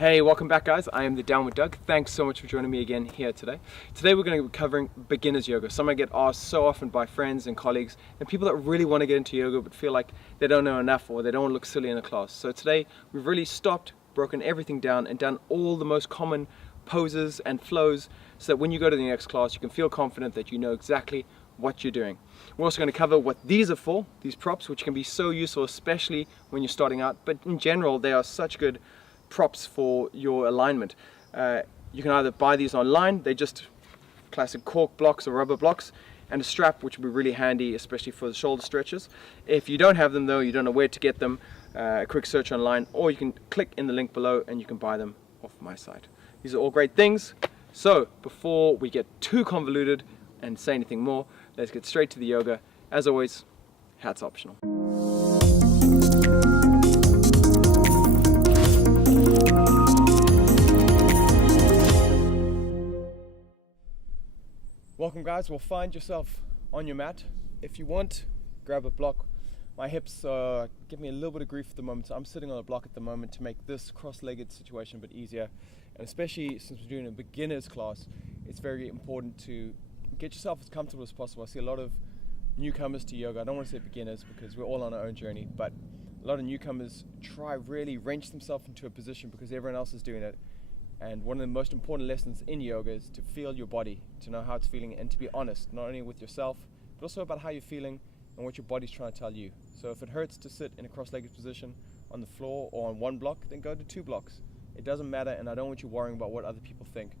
Hey, welcome back guys. I am the Downward Doug. Thanks so much for joining me again here today. Today we're going to be covering beginner's yoga. Something I get asked so often by friends and colleagues and people that really want to get into yoga but feel like they don't know enough or they don't want to look silly in a class. So today we've really stopped, broken everything down and done all the most common poses and flows so that when you go to the next class you can feel confident that you know exactly what you're doing. We're also going to cover what these are for, these props, which can be so useful especially when you're starting out, but in general they are such good props for your alignment. You can either buy these online, they're just classic cork blocks or rubber blocks, and a strap which will be really handy especially for the shoulder stretches. If you don't have them though, you don't know where to get them, a quick search online, or you can click in the link below and you can buy them off my site. These are all great things. So before we get too convoluted and say anything more, let's get straight to the yoga. As always, hats optional. Welcome guys, well, find yourself on your mat. If you want, grab a block. My hips give me a little bit of grief at the moment, so I'm sitting on a block at the moment to make this cross-legged situation a bit easier. And especially since we're doing a beginner's class, it's very important to get yourself as comfortable as possible. I see a lot of newcomers to yoga. I don't want to say beginners because we're all on our own journey, but a lot of newcomers really wrench themselves into a position because everyone else is doing it. And one of the most important lessons in yoga is to feel your body, to know how it's feeling and to be honest, not only with yourself, but also about how you're feeling and what your body's trying to tell you. So if it hurts to sit in a cross-legged position on the floor or on one block, then go to 2 blocks. It doesn't matter, and I don't want you worrying about what other people think.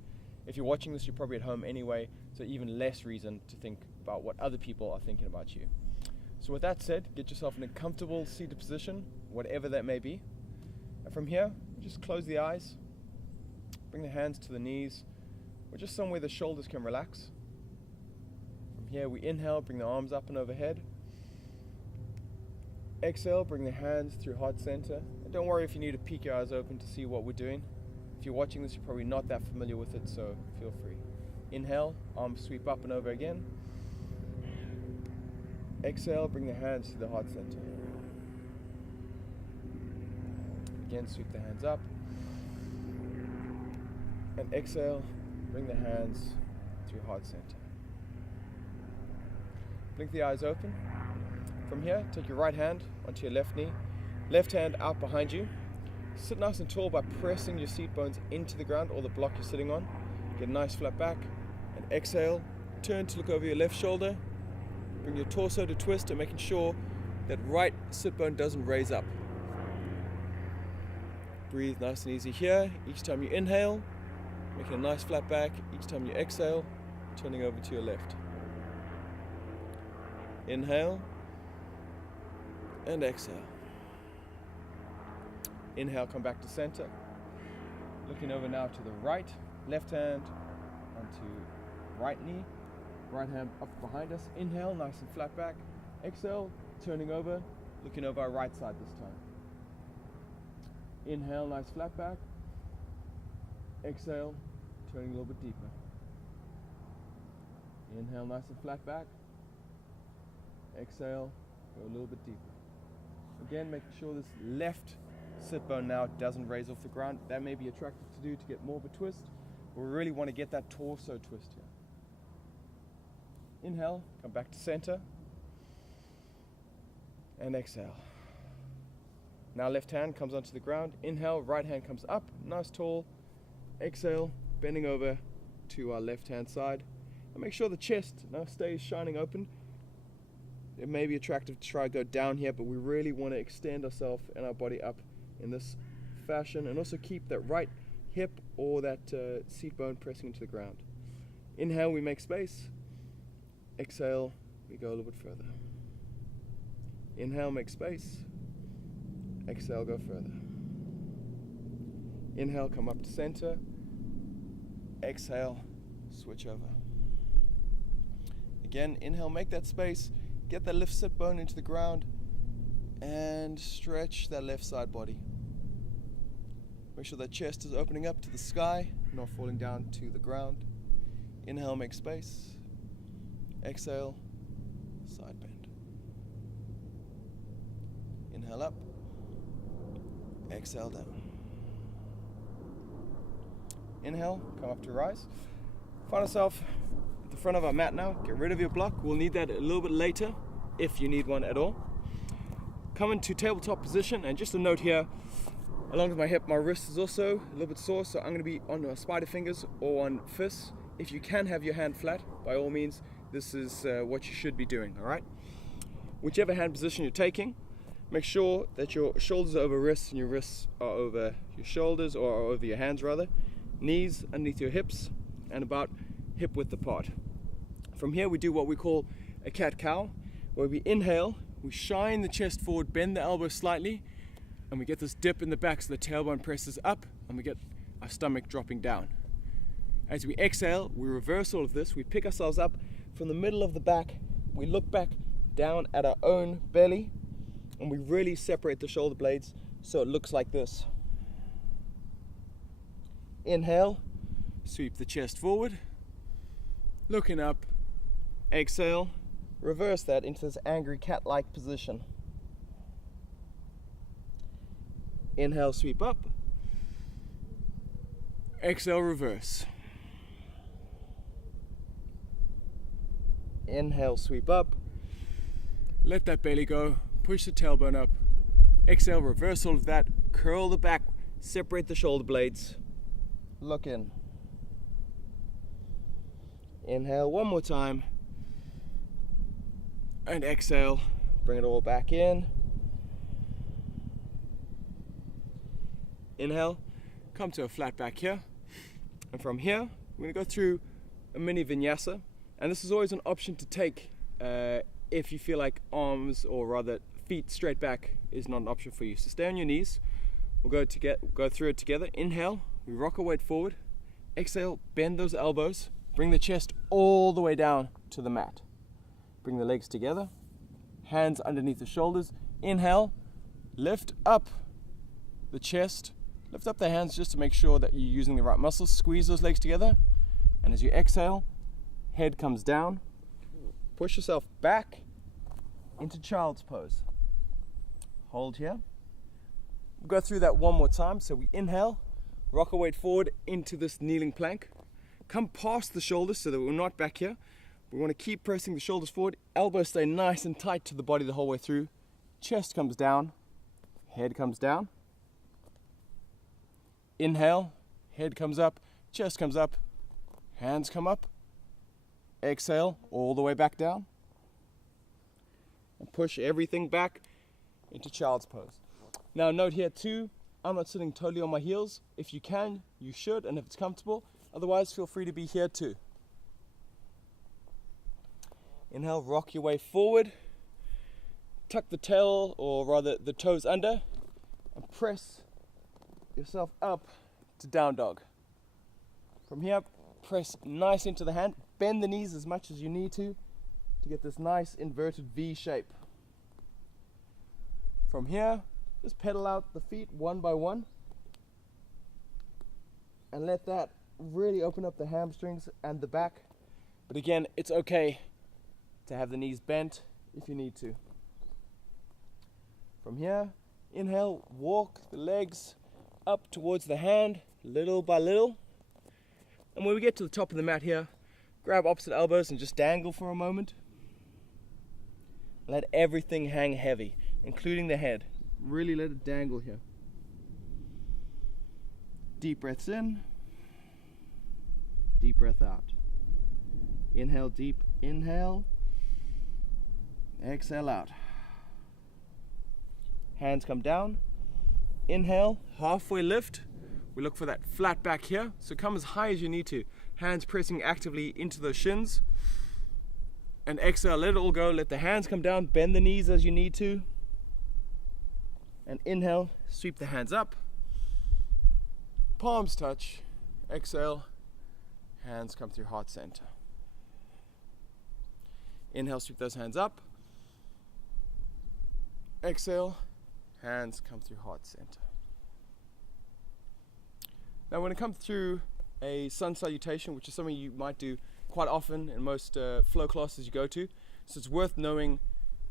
If you're watching this, you're probably at home anyway, so even less reason to think about what other people are thinking about you. So with that said, get yourself in a comfortable seated position, whatever that may be. And from here, just close the eyes. Bring the hands to the knees, or just somewhere the shoulders can relax. From here we inhale, bring the arms up and overhead. Exhale, bring the hands through heart center. And don't worry if you need to peek your eyes open to see what we're doing. If you're watching this, you're probably not that familiar with it, so feel free. Inhale, arms sweep up and over again. Exhale, bring the hands to the heart center. Again, sweep the hands up. And exhale, bring the hands to your heart center. Blink the eyes open. From here, take your right hand onto your left knee, left hand out behind you. Sit nice and tall by pressing your seat bones into the ground or the block you're sitting on. Get a nice flat back. And exhale, turn to look over your left shoulder. Bring your torso to twist and making sure that right sit bone doesn't raise up. Breathe nice and easy here. Each time you inhale, making a nice flat back. Each time you exhale, turning over to your left. Inhale and exhale. Inhale, come back to center. Looking over now to the right. Left hand onto right knee. Right hand up behind us. Inhale, nice and flat back. Exhale, turning over, looking over our right side this time. Inhale, nice flat back. Exhale, turning a little bit deeper. Inhale, nice and flat back. Exhale, go a little bit deeper. Again, making sure this left sit bone now doesn't raise off the ground. That may be attractive to do to get more of a twist, but we really want to get that torso twist here. Inhale, come back to center. And exhale. Now left hand comes onto the ground. Inhale, right hand comes up, nice tall. Exhale, bending over to our left hand side. And make sure the chest now stays shining open. It may be attractive to try to go down here, but we really want to extend ourselves and our body up in this fashion and also keep that right hip or that seat bone pressing into the ground. Inhale, we make space. Exhale, we go a little bit further. Inhale, make space. Exhale, go further. Inhale, come up to center. Exhale, switch over. Again, inhale, make that space. Get that left sit bone into the ground and stretch that left side body. Make sure that chest is opening up to the sky, not falling down to the ground. Inhale, make space. Exhale, side bend. Inhale up. Exhale down. Inhale, come up to rise. Find yourself at the front of our mat now. Get rid of your block. We'll need that a little bit later, if you need one at all. Come into tabletop position, and just a note here, along with my hip, my wrist is also a little bit sore, so I'm going to be on my spider fingers or on fists. If you can have your hand flat, by all means, this is what you should be doing, all right? Whichever hand position you're taking, make sure that your shoulders are over wrists and your wrists are over your shoulders, or are over your hands rather. Knees underneath your hips and about hip width apart. From here we do what we call a cat-cow, where we inhale, we shine the chest forward, bend the elbow slightly, and we get this dip in the back so the tailbone presses up and we get our stomach dropping down. As we exhale, we reverse all of this. We pick ourselves up from the middle of the back, we look back down at our own belly, and we really separate the shoulder blades so it looks like this. Inhale, sweep the chest forward, looking up, exhale, reverse that into this angry cat-like position. Inhale, sweep up, exhale, reverse. Inhale, sweep up, let that belly go, push the tailbone up, exhale, reverse all of that, curl the back, separate the shoulder blades, look in. Inhale one more time, and exhale, bring it all back in. Inhale, come to a flat back here, and from here we're going to go through a mini vinyasa, and this is always an option to take if you feel like arms, or rather feet straight back, is not an option for you. So stay on your knees. We'll go through it together. Inhale, we rock our weight forward. Exhale, bend those elbows. Bring the chest all the way down to the mat. Bring the legs together. Hands underneath the shoulders. Inhale, lift up the chest. Lift up the hands just to make sure that you're using the right muscles. Squeeze those legs together. And as you exhale, head comes down. Push yourself back into child's pose. Hold here. We'll go through that one more time. So we inhale, rock our weight forward into this kneeling plank. Come past the shoulders so that we're not back here. We want to keep pressing the shoulders forward. Elbows stay nice and tight to the body the whole way through. Chest comes down, head comes down. Inhale, head comes up, chest comes up, hands come up. Exhale, all the way back down. And push everything back into child's pose. Now note here too, I'm not sitting totally on my heels. If you can, you should, and if it's comfortable. Otherwise, feel free to be here too. Inhale, rock your way forward. Tuck the tail, or rather the toes under, and press yourself up to down dog. From here, press nice into the hand. Bend the knees as much as you need to get this nice inverted V shape. From here, just pedal out the feet one by one, and let that really open up the hamstrings and the back. But again, it's okay to have the knees bent if you need to. From here, inhale, walk the legs up towards the hand, little by little. And when we get to the top of the mat here, grab opposite elbows and just dangle for a moment. Let everything hang heavy, including the head. Really let it dangle here. Deep breaths in, deep breath out. Inhale, deep inhale. Exhale out. Hands come down. Inhale, halfway lift. We look for that flat back here. So come as high as you need to. Hands pressing actively into those shins. And exhale, let it all go. Let the hands come down. Bend the knees as you need to. And inhale, sweep the hands up. Palms touch. Exhale, hands come through heart center. Inhale, sweep those hands up. Exhale, hands come through heart center. Now when it comes through a sun salutation, which is something you might do quite often in most flow classes you go to, so it's worth knowing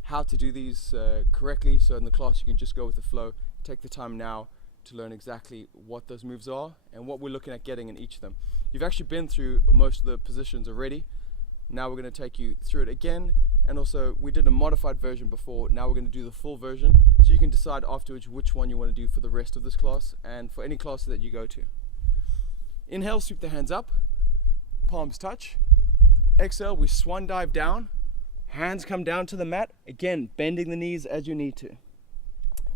how to do these correctly, so in the class you can just go with the flow. Take the time now to learn exactly what those moves are and what we're looking at getting in each of them. You've actually been through most of the positions already. Now we're going to take you through it again, and also we did a modified version before. Now we're going to do the full version, so you can decide afterwards which one you want to do for the rest of this class and for any class that you go to. Inhale, sweep the hands up, palms touch. Exhale, we swan dive down, hands come down to the mat, again bending the knees as you need to.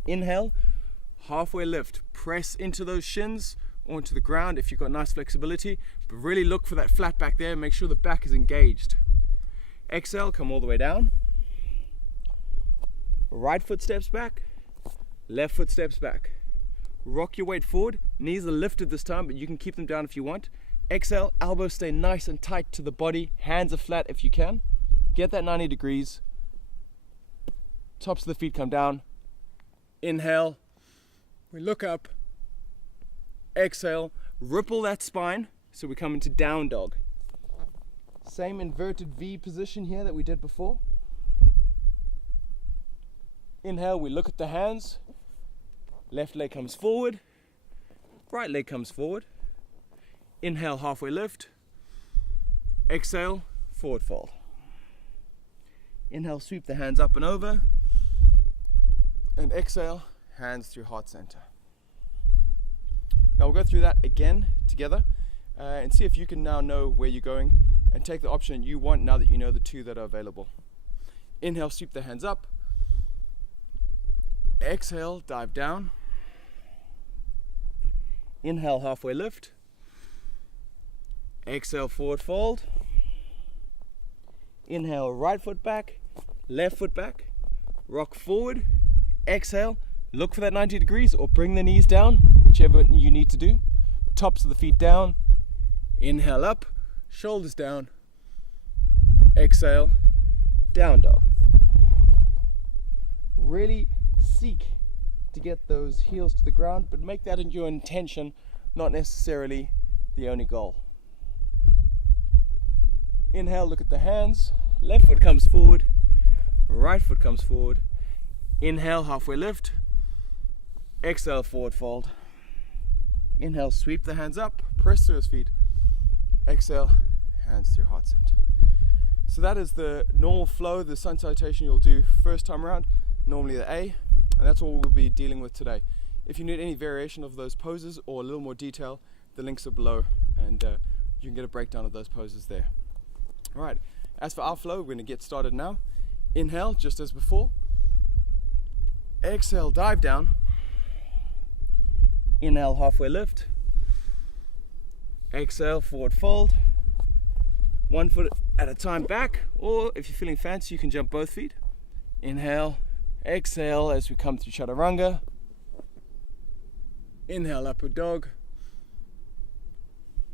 Inhale, halfway lift, press into those shins or into the ground if you've got nice flexibility, but really look for that flat back there and make sure the back is engaged. Exhale, come all the way down. Right foot steps back, left foot steps back. Rock your weight forward, knees are lifted this time, but you can keep them down if you want. Exhale, elbows stay nice and tight to the body, hands are flat if you can. Get that 90 degrees. Tops of the feet come down. Inhale, we look up. Exhale, ripple that spine, so we come into down dog. Same inverted V position here that we did before. Inhale, we look at the hands. Left leg comes forward, right leg comes forward. Inhale, halfway lift. Exhale, forward fold. Inhale, sweep the hands up and over. And exhale, hands through heart center. Now we'll go through that again together and see if you can now know where you're going and take the option you want now that you know the two that are available. Inhale, sweep the hands up. Exhale, dive down. Inhale, halfway lift. Exhale, forward fold. Inhale, right foot back, left foot back. Rock forward. Exhale, look for that 90 degrees or bring the knees down, whichever you need to do. Tops of the feet down. Inhale up, shoulders down. Exhale, down dog. Really seek to get those heels to the ground, but make that your intention, not necessarily the only goal. Inhale, look at the hands. Left foot comes forward, right foot comes forward. Inhale, halfway lift. Exhale, forward fold. Inhale, sweep the hands up, press through his feet. Exhale, hands through heart center. So that is the normal flow, the sun salutation you'll do first time around, normally the A, and that's all we'll be dealing with today. If you need any variation of those poses or a little more detail, the links are below and you can get a breakdown of those poses there. All right, as for our flow, we're going to get started now. Inhale, just as before. Exhale, dive down. Inhale, halfway lift. Exhale, forward fold. One foot at a time back, or if you're feeling fancy, you can jump both feet. Inhale, exhale as we come through chaturanga. Inhale, upward dog.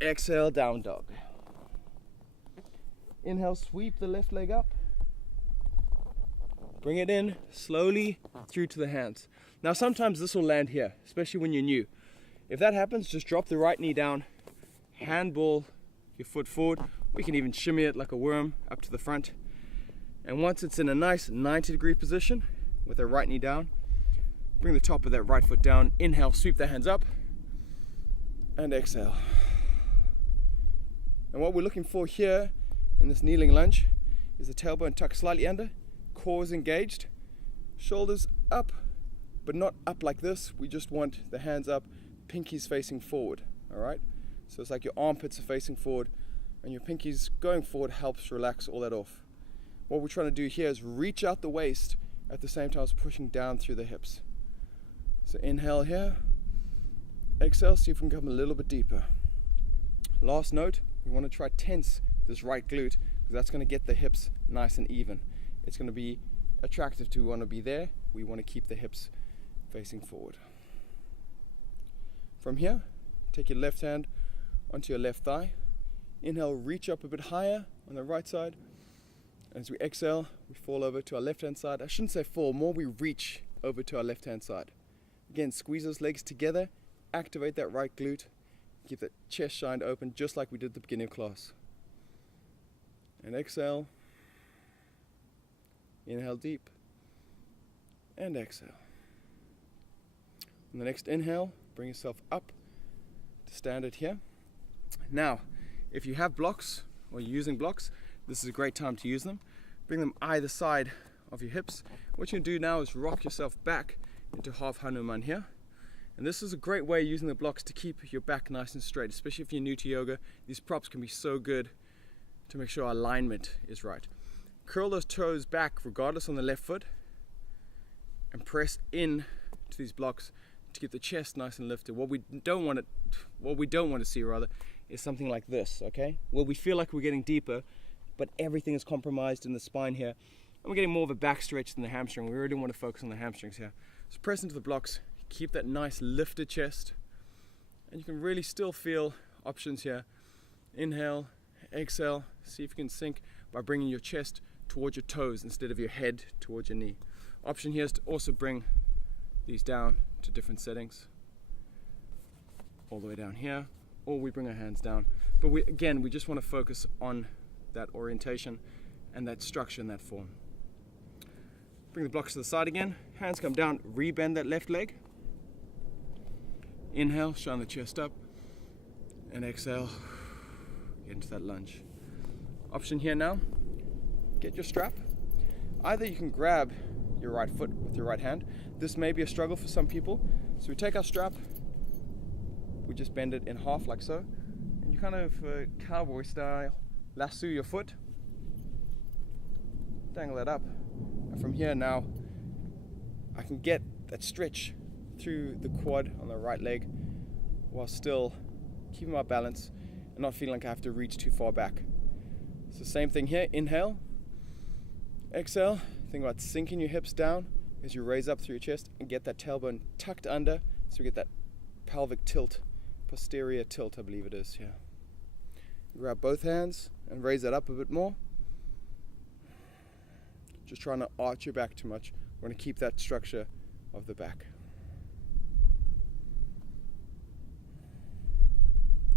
Exhale, down dog. Inhale, sweep the left leg up. Bring it in slowly through to the hands. Now sometimes this will land here, especially when you're new. If that happens, just drop the right knee down, handball your foot forward. We can even shimmy it like a worm up to the front. And once it's in a nice 90-degree position with the right knee down, bring the top of that right foot down. Inhale, sweep the hands up, and exhale. And what we're looking for here in this kneeling lunge is the tailbone tucked slightly under, core is engaged, shoulders up, but not up like this. We just want the hands up, pinkies facing forward, all right? So it's like your armpits are facing forward and your pinkies going forward helps relax all that off. What we're trying to do here is reach out the waist at the same time as pushing down through the hips. So inhale here, exhale, see if we can come a little bit deeper. Last note, we want to try tense this right glute because that's going to get the hips nice and even. It's going to be attractive to want to be there. We want to keep the hips facing forward. From here, take your left hand onto your left thigh. Inhale, reach up a bit higher on the right side. As we exhale, we fall over to our left hand side. I shouldn't say fall, more we reach over to our left hand side. Again, squeeze those legs together, activate that right glute, keep that chest shined open just like we did at the beginning of class. And exhale. Inhale deep. And exhale. On the next inhale, Bring yourself up to standard here. Now, if you have blocks or you're using blocks, this is a great time to use them. Bring them either side of your hips. What you can do now is rock yourself back into half Hanuman here. And this is a great way of using the blocks to keep your back nice and straight, especially if you're new to yoga. These props can be so good to make sure our alignment is right. Curl those toes back regardless on the left foot and press in to these blocks to keep the chest nice and lifted. What we don't want to see is something like this, okay? Where we feel like we're getting deeper, but everything is compromised in the spine here. And we're getting more of a back stretch than the hamstring. We really want to focus on the hamstrings here. So press into the blocks, keep that nice lifted chest, and you can really still feel options here. Inhale, exhale, see if you can sink by bringing your chest towards your toes instead of your head towards your knee. Option here is to also bring these down to different settings, all the way down here, or we bring our hands down. But we just want to focus on that orientation and that structure and that form. Bring the blocks to the side again, hands come down, rebend that left leg. Inhale, shine the chest up, and exhale, get into that lunge. Option here now, get your strap. Either you can grab your right foot with your right hand. This may be a struggle for some people. So we take our strap, we just bend it in half like so, and you kind of cowboy style lasso your foot, dangle that up. And from here now, I can get that stretch through the quad on the right leg while still keeping my balance and not feeling like I have to reach too far back. So same thing here, inhale, exhale, think about sinking your hips down as you raise up through your chest and get that tailbone tucked under so you get that pelvic tilt, posterior tilt I believe it is here. Grab both hands and raise that up a bit more. Just trying to arch your back too much. We're going to keep that structure of the back.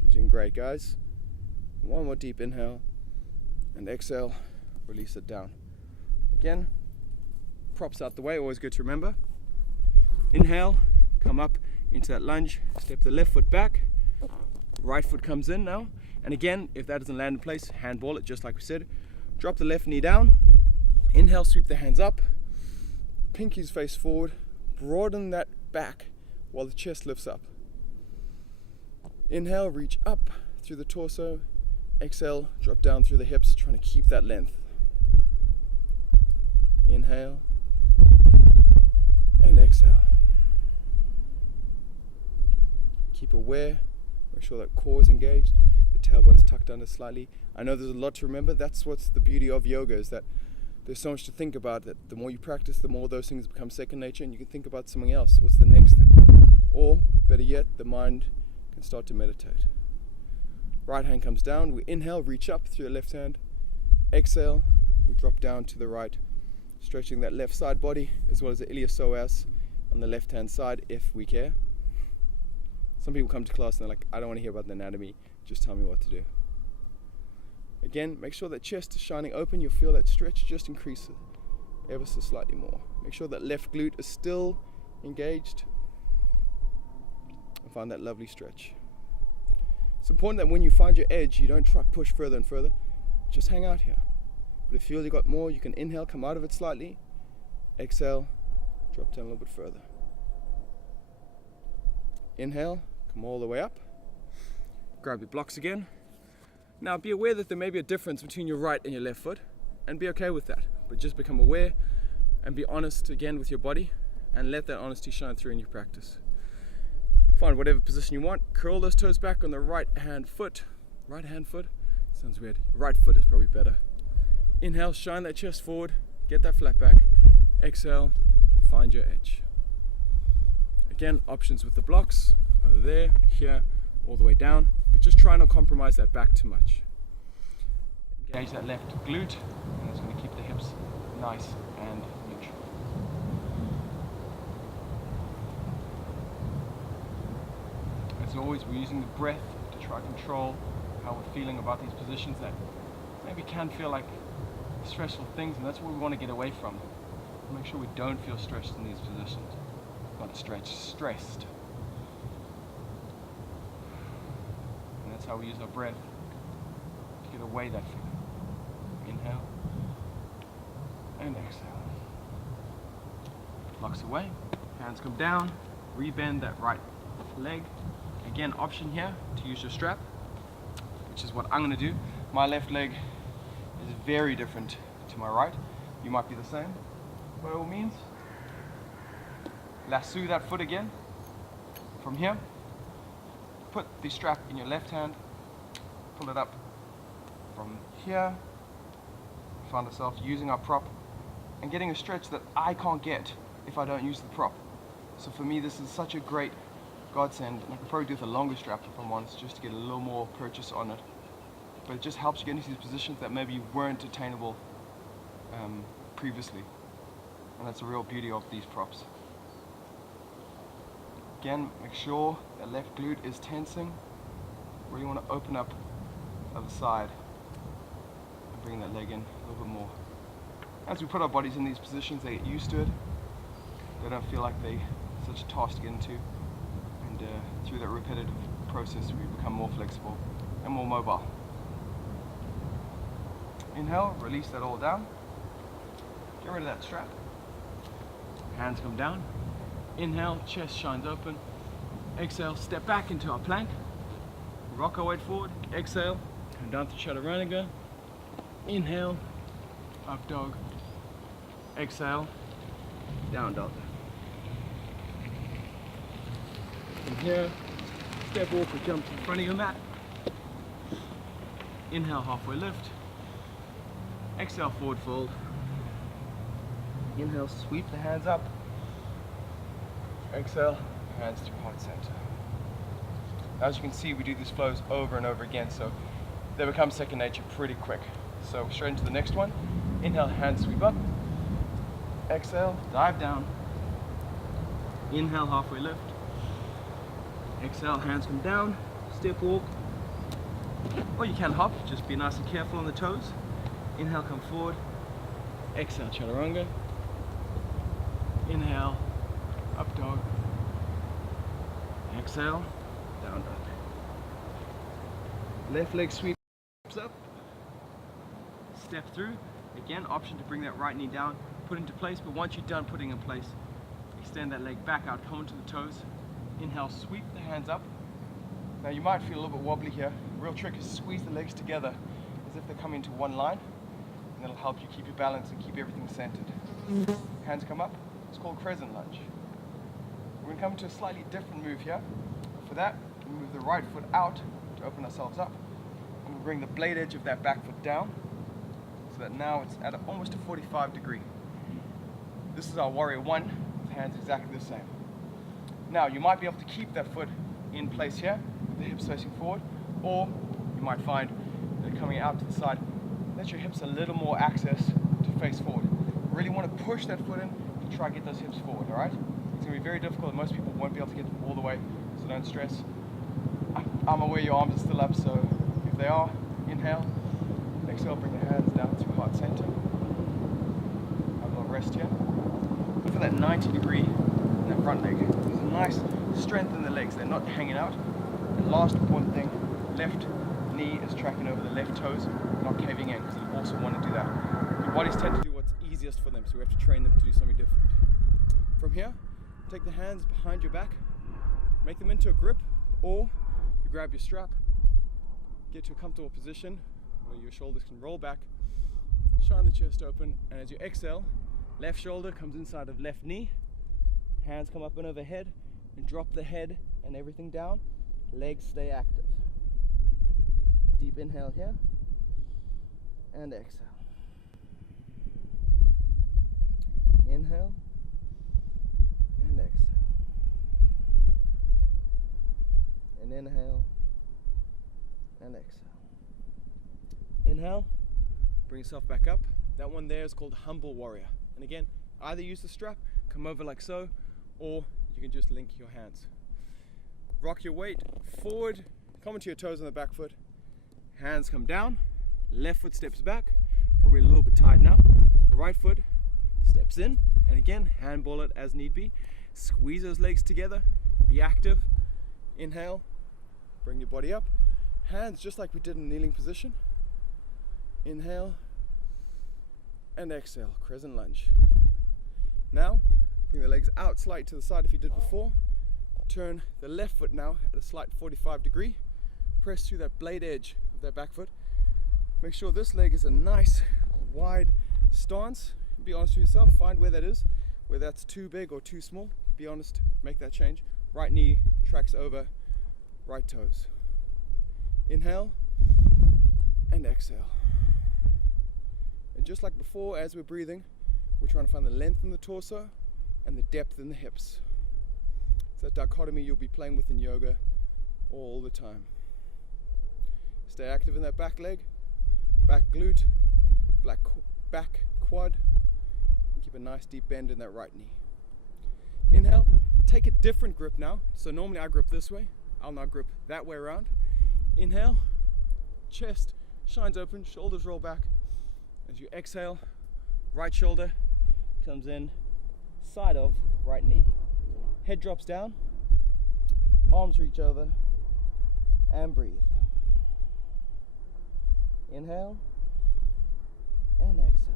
You're doing great, guys. One more deep inhale and exhale, release it down. Again, props out the way, always good to remember. Inhale, come up into that lunge, step the left foot back, right foot comes in now. And again, if that doesn't land in place, handball it just like we said. Drop the left knee down. Inhale, sweep the hands up, pinkies face forward, broaden that back while the chest lifts up. Inhale, reach up through the torso. Exhale, drop down through the hips, trying to keep that length. Inhale and exhale. Keep aware, make sure that core is engaged, the tailbone's tucked under slightly. I know there's a lot to remember. That's what's the beauty of yoga, is that there's so much to think about, that the more you practice, the more those things become second nature and you can think about something else. What's the next thing? Or, better yet, the mind can start to meditate. Right hand comes down. We inhale, reach up through the left hand. Exhale, we drop down to the right, stretching that left side body as well as the iliopsoas on the left hand side if we care. Some people come to class and they're like, I don't want to hear about the anatomy, just tell me what to do. Again, make sure that chest is shining open. You'll feel that stretch, just increase it ever so slightly more. Make sure that left glute is still engaged and find that lovely stretch. It's important that when you find your edge, you don't try to push further and further, just hang out here. But if you feel you got more, you can inhale, come out of it slightly, exhale, drop down a little bit further. Inhale, come all the way up, grab your blocks again. Now be aware that there may be a difference between your right and your left foot, and be okay with that. But just become aware and be honest again with your body, and let that honesty shine through in your practice. Find whatever position you want, curl those toes back on the right hand foot. Right hand foot? Sounds weird. Right foot is probably better. Inhale, shine that chest forward, get that flat back. Exhale, find your edge. Again, options with the blocks, over there, here, all the way down, but just try not to compromise that back too much. Engage that left glute, and it's going to keep the hips nice and neutral. As always, we're using the breath to try to control how we're feeling about these positions that maybe can feel like stressful things, and that's what we want to get away from. Make sure we don't feel stressed in these positions. Not stretched, stressed. That's how we use our breath to get away that fear. Inhale and exhale. Locks away, hands come down, rebend that right leg. Again, option here to use your strap, which is what I'm going to do. My left leg is very different to my right. You might be the same. By all means, lasso that foot again. From here, put the strap in your left hand, pull it up from here. Find ourselves using our prop and getting a stretch that I can't get if I don't use the prop. So for me, this is such a great godsend, and I can probably do with a longer strap if I'm honest, just to get a little more purchase on it. But it just helps you get into these positions that maybe weren't attainable previously, and that's the real beauty of these props. Again, make sure that left glute is tensing. Really want to open up the other side and bring that leg in a little bit more. As we put our bodies in these positions, they get used to it. They don't feel like they're such a task to get into. And through that repetitive process, we become more flexible and more mobile. Inhale, release that all down. Get rid of that strap. Hands come down. Inhale, chest shines open. Exhale, step back into our plank. Rock our weight forward. Exhale, come down to chaturanga. Inhale, up dog. Exhale, down dog. From here, step walk or jump in front of your mat. Inhale, halfway lift. Exhale, forward fold. Inhale, sweep the hands up. Exhale, hands to heart center. As you can see, we do these flows over and over again, so they become second nature pretty quick. So straight into the next one. Inhale, hands sweep up. Exhale, dive down. Inhale, halfway lift. Exhale, hands come down. Step walk. Or you can hop, just be nice and careful on the toes. Inhale, come forward. Exhale, chaturanga. Inhale, up dog. Exhale, down dog. Left leg sweeps up. Step through. Again, option to bring that right knee down, put into place, but once you're done putting in place, extend that leg back out, come onto the toes. Inhale, sweep the hands up. Now you might feel a little bit wobbly here. The real trick is squeeze the legs together as if they're coming into one line, and that'll help you keep your balance and keep everything centered. Hands come up. It's called crescent lunge. We're going to come to a slightly different move here. For that, we move the right foot out to open ourselves up, and we bring the blade edge of that back foot down, so that now it's at almost a 45 degree. This is our warrior one, with hands exactly the same. Now you might be able to keep that foot in place here, with the hips facing forward, or you might find that coming out to the side, let your hips a little more access to face forward. You really want to push that foot in and try to get those hips forward, alright? It's going to be very difficult, and most people won't be able to get them all the way, so don't stress. I'm aware your arms are still up, so if they are, inhale. Exhale, bring the hands down to heart center. Have a little rest here. Look for that 90 degree in that front leg. There's a nice strength in the legs, they're not hanging out. And last important thing, left knee is tracking over the left toes, not caving in, because you also want to do that. Your bodies tend to do what's easiest for them, so we have to train them to do something different. From here, take the hands behind your back, make them into a grip, or you grab your strap, get to a comfortable position where your shoulders can roll back, shine the chest open, and as you exhale, left shoulder comes inside of left knee, hands come up and overhead, and drop the head and everything down, legs stay active. Deep inhale here, and exhale. Inhale, and exhale. And inhale, and exhale. Inhale, bring yourself back up. That one there is called humble warrior. And again, either use the strap, come over like so, or you can just link your hands. Rock your weight forward, come onto your toes on the back foot. Hands come down, left foot steps back, probably a little bit tight now. The right foot steps in, and again, handball it as need be. Squeeze those legs together, be active. Inhale, bring your body up. Hands just like we did in kneeling position. Inhale and exhale, crescent lunge. Now, bring the legs out slightly to the side if you did before. Turn the left foot now at a slight 45 degree. Press through that blade edge of that back foot. Make sure this leg is a nice wide stance. Be honest with yourself, find where that is, whether that's too big or too small. Be honest, make that change. Right knee tracks over right toes. Inhale and exhale. And just like before, as we're breathing, we're trying to find the length in the torso and the depth in the hips. It's that dichotomy you'll be playing with in yoga all the time. Stay active in that back leg, back glute, back quad, and keep a nice deep bend in that right knee. Inhale, take a different grip now. So normally I grip this way, I'll now grip that way around. Inhale, chest shines open, shoulders roll back. As you exhale, right shoulder comes in, side of right knee. Head drops down, arms reach over, and breathe. Inhale and exhale.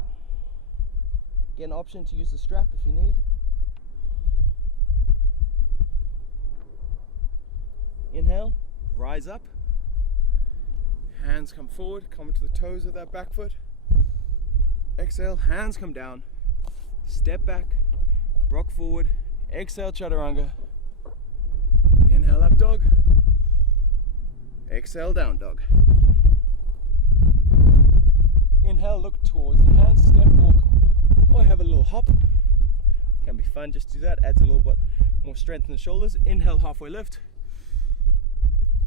Get an option to use the strap if you need. Inhale, rise up. Hands come forward, come to the toes of that back foot. Exhale, hands come down. Step back, rock forward. Exhale, chaturanga. Inhale, up dog. Exhale, down dog. Inhale, look towards the hands, step, walk, or have a little hop. Can be fun, just do that, adds a little bit more strength in the shoulders. Inhale, halfway lift.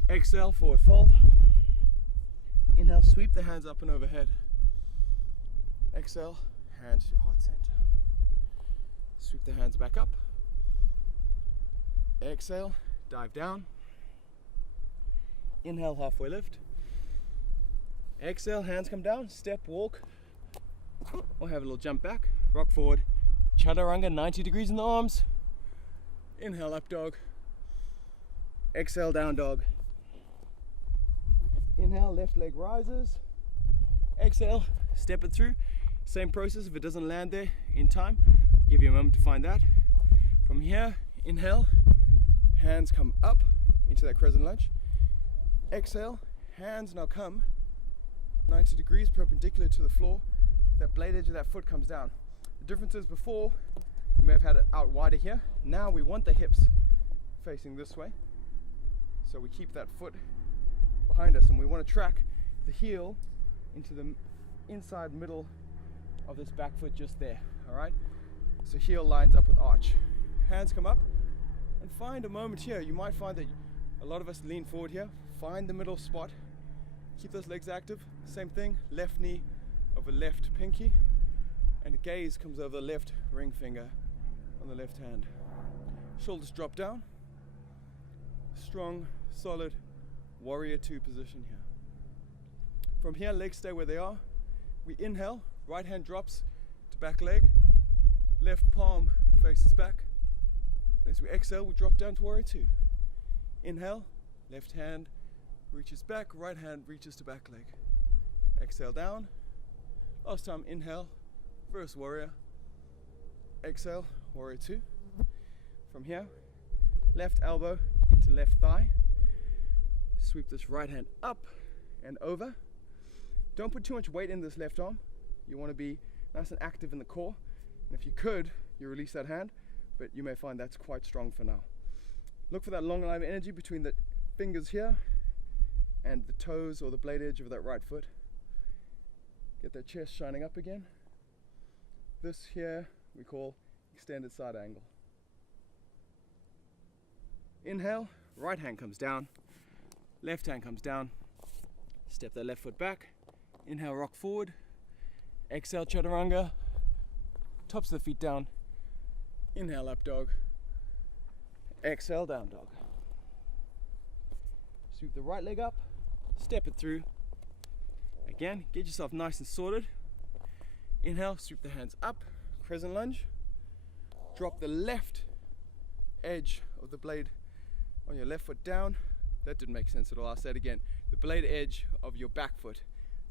Exhale, forward fold. Inhale, sweep the hands up and overhead. Exhale, hands to heart center. Sweep the hands back up. Exhale, dive down. Inhale, halfway lift. Exhale, hands come down, step, walk, or have a little jump back, rock forward. Chaturanga, 90 degrees in the arms. Inhale, up dog. Exhale, down dog. Inhale, left leg rises. Exhale, step it through. Same process. If it doesn't land there in time, give you a moment to find that. From here, inhale, hands come up into that crescent lunge. Exhale, hands now come 90 degrees perpendicular to the floor. That blade edge of that foot comes down. The difference is before, we may have had it out wider here. Now we want the hips facing this way. So we keep that foot behind us and we want to track the heel into the inside middle of this back foot just there, all right? So heel lines up with arch. Hands come up and find a moment here. You might find that a lot of us lean forward here. Find the middle spot. Keep those legs active. Same thing, left knee over left pinky and the gaze comes over the left ring finger on the left hand. Shoulders drop down. Strong, solid warrior two position here. From here, legs stay where they are. We inhale, right hand drops to back leg, left palm faces back. As we exhale, we drop down to warrior two. Inhale, left hand reaches back, right hand reaches to back leg. Exhale down. Last time, inhale, reverse warrior. Exhale, warrior two. From here, left elbow into left thigh. Sweep this right hand up and over. Don't put too much weight in this left arm. You want to be nice and active in the core. And if you could, you release that hand, but you may find that's quite strong for now. Look for that long line of energy between the fingers here and the toes or the blade edge of that right foot. Get that chest shining up again. This here we call extended side angle. Inhale, right hand comes down, left hand comes down. Step that left foot back. Inhale, rock forward. Exhale, chaturanga. Tops of the feet down. Inhale, up dog. Exhale, down dog. Sweep the right leg up. Step it through. Again, get yourself nice and sorted. Inhale, sweep the hands up. Crescent lunge. Drop the left edge of the blade on your left foot down. That didn't make sense at all. I'll say it again. the blade edge of your back foot.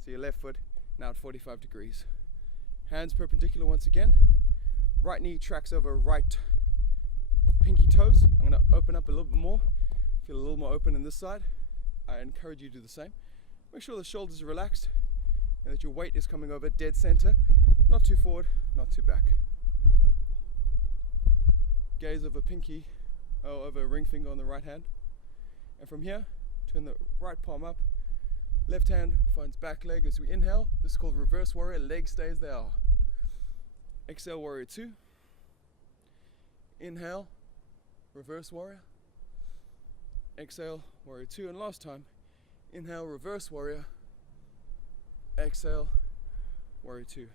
So your left foot now at 45 degrees. Hands perpendicular once again. Right knee tracks over right pinky toes. I'm going to open up a little bit more. Feel a little more open on this side. I encourage you to do the same. Make sure the shoulders are relaxed and that your weight is coming over dead center. Not too forward, not too back. Gaze over pinky, over ring finger on the right hand. And from here, turn the right palm up. Left hand finds back leg as we inhale. This is called reverse warrior. Leg stays there. Exhale, warrior 2. Inhale, reverse warrior. Exhale, warrior 2. And last time, inhale, reverse warrior. Exhale, warrior 2.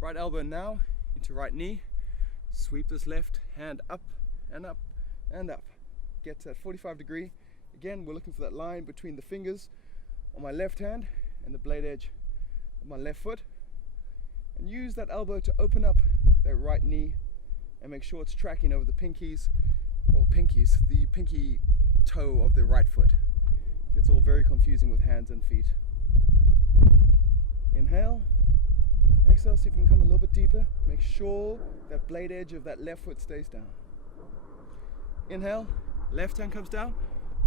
Right elbow now into right knee. Sweep this left hand up and up and up. Get to that 45 degree. Again, we're looking for that line between the fingers on my left hand and the blade edge of my left foot. And use that elbow to open up that right knee and make sure it's tracking over the pinkies, the pinky toe of the right foot. It gets all very confusing with hands and feet. Inhale. Exhale, see if you can come a little bit deeper. Make sure that blade edge of that left foot stays down. Inhale, left hand comes down,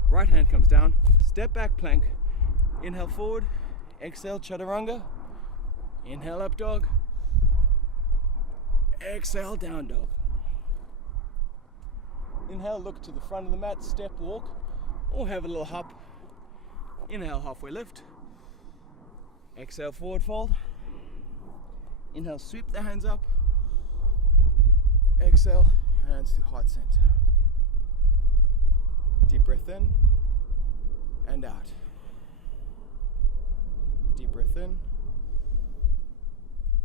right hand comes down. Step back plank. Inhale forward, exhale chaturanga. Inhale up dog. Exhale down dog. Inhale, look to the front of the mat, step walk, or have a little hop. Inhale, halfway lift. Exhale, forward fold. Inhale, sweep the hands up. Exhale, hands to heart center. Deep breath in and out. Deep breath in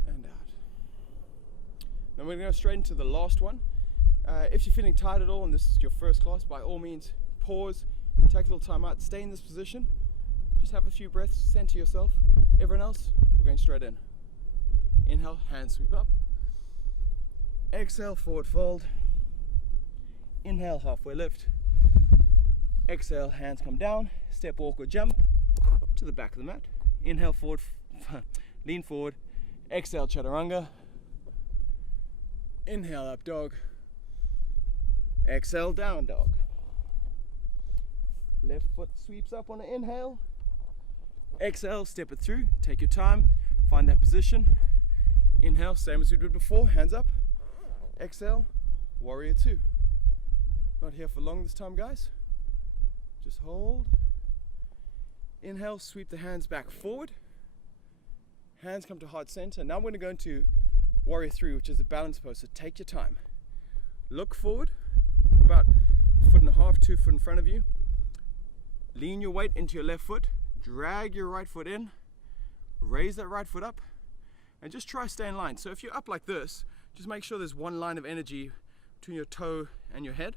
and out. Now we're going to go straight into the last one. If you're feeling tired at all and this is your first class, by all means, pause, take a little time out, stay in this position. Just have a few breaths, center yourself. Everyone else, we're going straight in. Inhale, hand sweep up. Exhale, forward fold. Inhale, halfway lift. Exhale, hands come down. Step, walk or jump to the back of the mat. Inhale, forward, lean forward. Exhale, chaturanga. Inhale, up dog. Exhale, down dog. Left foot sweeps up on an inhale. Exhale, step it through. Take your time. Find that position. Inhale, same as we did before, hands up. Exhale, warrior 2. Not here for long this time, guys. Just hold. Inhale, sweep the hands back forward. Hands come to heart center. Now we're going to go into warrior 3, which is a balance pose, so take your time. Look forward, about 1.5 feet, 2 feet in front of you. Lean your weight into your left foot. Drag your right foot in. Raise that right foot up. And just try stay in line. So if you're up like this, just make sure there's one line of energy between your toe and your head.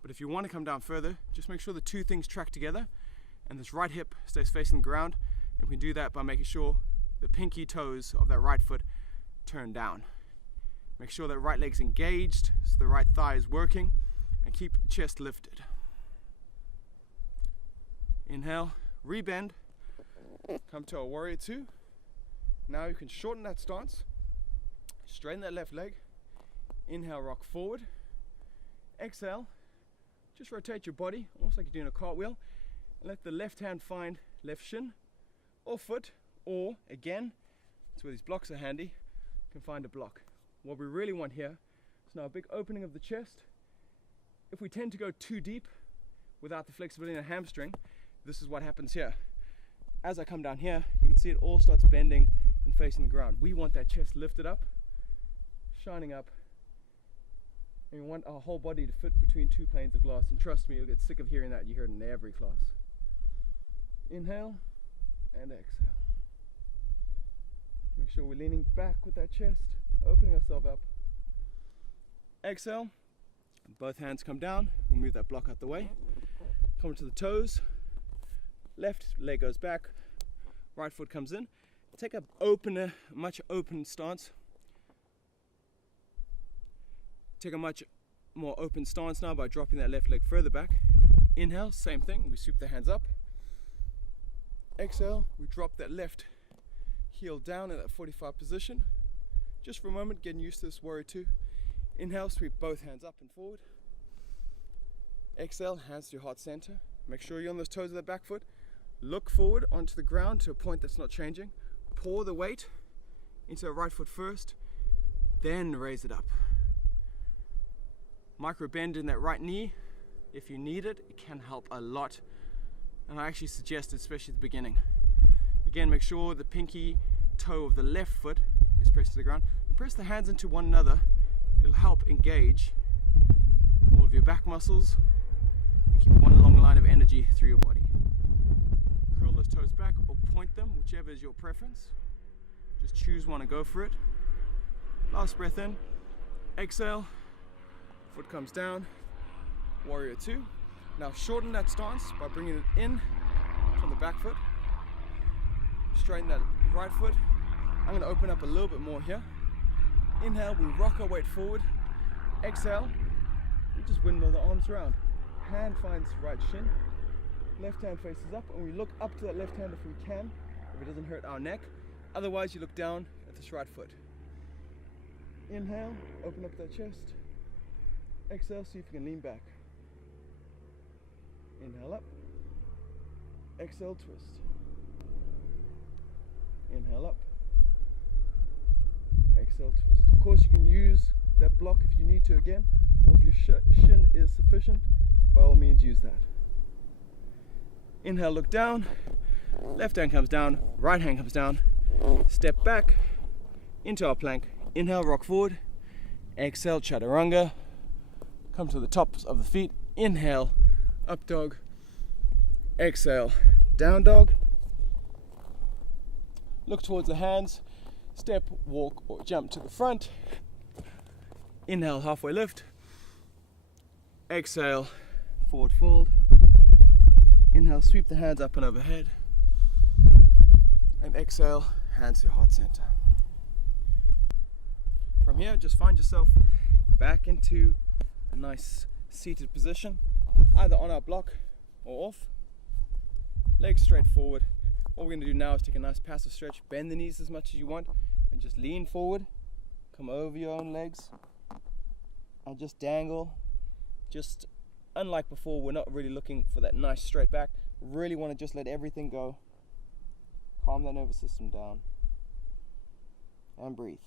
But if you want to come down further, just make sure the two things track together and this right hip stays facing the ground. And we can do that by making sure the pinky toes of that right foot turn down. Make sure that right leg's engaged, so the right thigh is working, and keep chest lifted. Inhale, rebend, come to a warrior 2. Now you can shorten that stance, straighten that left leg. Inhale, rock forward. Exhale, just rotate your body, almost like you're doing a cartwheel, and let the left hand find left shin or foot, or again, that's where these blocks are handy, you can find a block. What we really want here is now a big opening of the chest. If we tend to go too deep without the flexibility in the hamstring, this is what happens here. As I come down here, you can see it all starts bending and facing the ground. We want that chest lifted up, shining up, and we want our whole body to fit between two planes of glass. And trust me, you'll get sick of hearing that. You hear it in every class. Inhale and exhale. Make sure we're leaning back with that chest, opening ourselves up. Exhale, both hands come down. We'll move that block out the way. Come to the toes. Left leg goes back, right foot comes in. Take a opener, much open stance. Take a much more open stance now by dropping that left leg further back. Inhale, same thing, we sweep the hands up. Exhale, we drop that left heel down in that 45 position. Just for a moment, getting used to this warrior two. Inhale, sweep both hands up and forward. Exhale, hands to your heart center. Make sure you're on those toes of the back foot. Look forward onto the ground to a point that's not changing. Pour the weight into the right foot first, then raise it up. Micro bend in that right knee. If you need it, it can help a lot. And I actually suggest it, especially at the beginning. Again, make sure the pinky toe of the left foot is pressed to the ground. And press the hands into one another. It'll help engage all of your back muscles and keep one long line of energy through your body. Curl those toes back or point them, whichever is your preference. Just choose one and go for it. Last breath in. Exhale. Foot comes down. Warrior two. Now shorten that stance by bringing it in from the back foot. Straighten that right foot. I'm going to open up a little bit more here. Inhale, we rock our weight forward. Exhale, we just windmill the arms around. Hand finds right shin. Left hand faces up, and we look up to that left hand if we can, if it doesn't hurt our neck. Otherwise, you look down at this right foot. Inhale, open up that chest. Exhale, see if you can lean back. Inhale up. Exhale, twist. Inhale up. Exhale, twist. Of course, you can use that block if you need to again, or if your shin is sufficient, by all means use that. Inhale, look down. Left hand comes down, right hand comes down. Step back into our plank. Inhale, rock forward. Exhale, chaturanga. Come to the tops of the feet. Inhale, up dog. Exhale, down dog. Look towards the hands. Step, walk, or jump to the front. Inhale, halfway lift. Exhale, forward fold. Inhale, sweep the hands up and overhead. And exhale, hands to heart center. From here, just find yourself back into a nice seated position, either on our block or off. Legs straight forward. What we're going to do now is take a nice passive stretch, bend the knees as much as you want, and just lean forward, come over your own legs, and just dangle. Just unlike before, we're not really looking for that nice straight back. Really want to just let everything go. Calm that nervous system down. And breathe.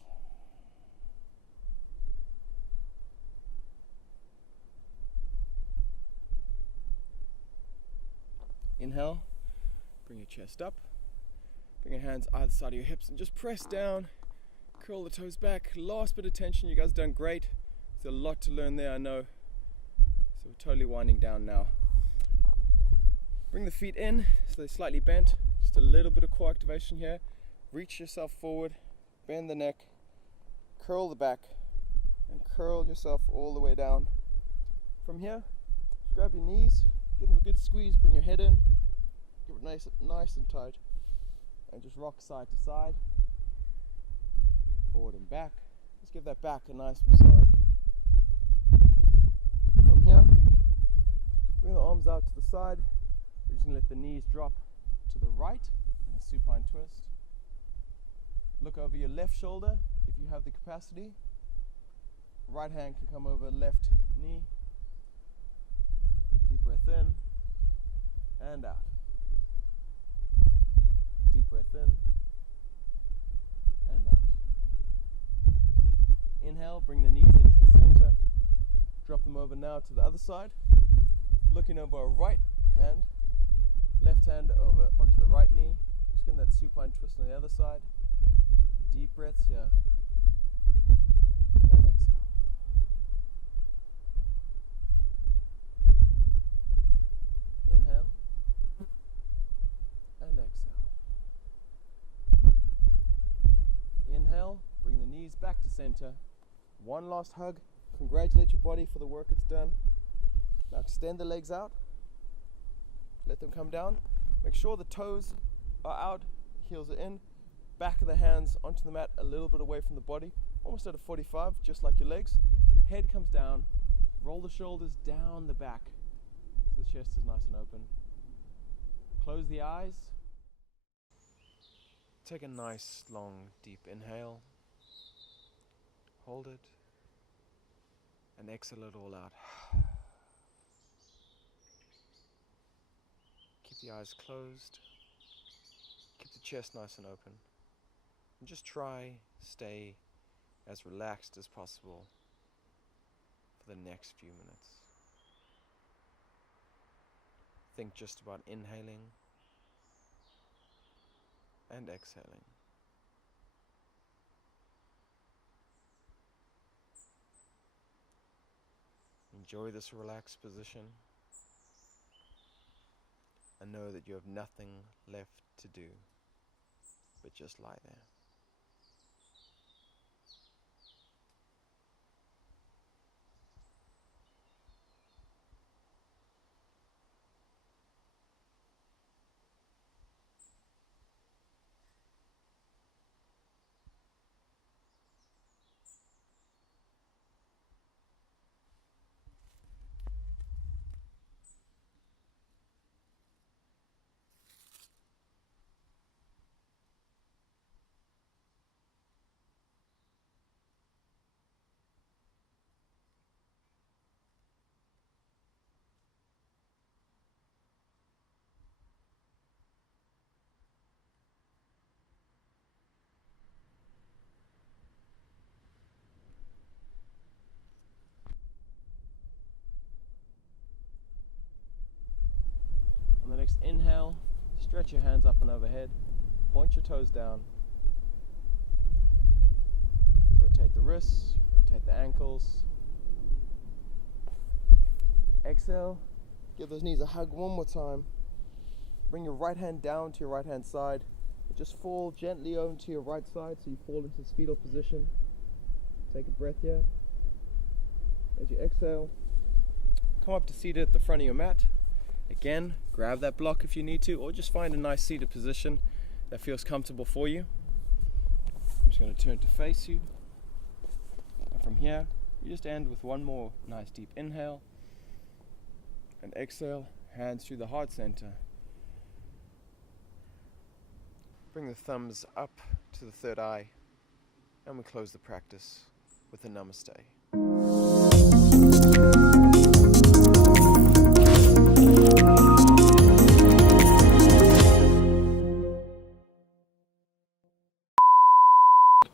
Inhale, bring your chest up. Bring your hands either side of your hips and just press down. Curl the toes back. Last bit of tension. You guys have done great. There's a lot to learn there, I know. So we're totally winding down now. Bring the feet in so they're slightly bent. Just a little bit of core activation here. Reach yourself forward. Bend the neck. Curl the back. And curl yourself all the way down. From here, grab your knees. Give them a good squeeze. Bring your head in. Give it nice and tight. And just rock side to side, forward and back. Just give that back a nice massage. From here, bring the arms out to the side. We're just going to let the knees drop to the right in a supine twist. Look over your left shoulder if you have the capacity. Right hand can come over left knee. Deep breath in and out. Deep breath in and out. Inhale, bring the knees into the center. Drop them over now to the other side. Looking over our right hand. Left hand over onto the right knee. Just getting that supine twist on the other side. Deep breaths here. And exhale. Inhale. And exhale. Inhale, bring the knees back to center. One last hug. Congratulate your body for the work it's done. Now extend the legs out. Let them come down. Make sure the toes are out, heels are in. Back of the hands onto the mat, a little bit away from the body. Almost at a 45, just like your legs. Head comes down. Roll the shoulders down the back so the chest is nice and open. Close the eyes. Take a nice, long, deep inhale. Hold it. And exhale it all out. Keep the eyes closed. Keep the chest nice and open. And just stay as relaxed as possible for the next few minutes. Think just about inhaling and exhaling. Enjoy this relaxed position and know that you have nothing left to do but just lie there. On the next inhale, stretch your hands up and overhead, point your toes down, rotate the wrists, rotate the ankles. Exhale, give those knees a hug one more time. Bring your right hand down to your right hand side. Just fall gently over to your right side so you fall into this fetal position. Take a breath here. As you exhale, come up to seated at the front of your mat. Again, grab that block if you need to, or just find a nice seated position that feels comfortable for you. I'm just going to turn to face you. And from here, you just end with one more nice deep inhale. And exhale, hands through the heart center. Bring the thumbs up to the third eye, and we close the practice with a namaste.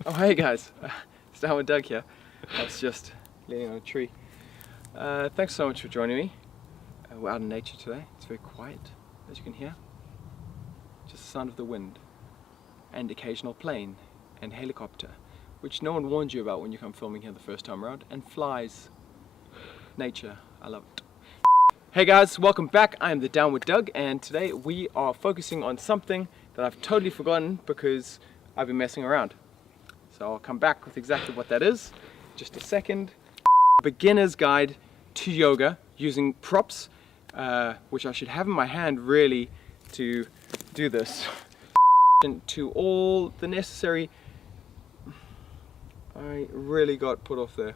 Oh, hey guys, it's Down with Doug here. I was just leaning on a tree. Thanks so much for joining me. We're out in nature today. It's very quiet, as you can hear. Just the sound of the wind, and occasional plane and helicopter, which no one warned you about when you come filming here the first time around, and flies. Nature, I love it. Hey guys, welcome back. I am the Down with Doug, and today we are focusing on something that I've totally forgotten because I've been messing around. So I'll come back with exactly what that is. Just a second. Beginner's guide to yoga using props, which I should have in my hand really to do this. To all the necessary. I really got put off there.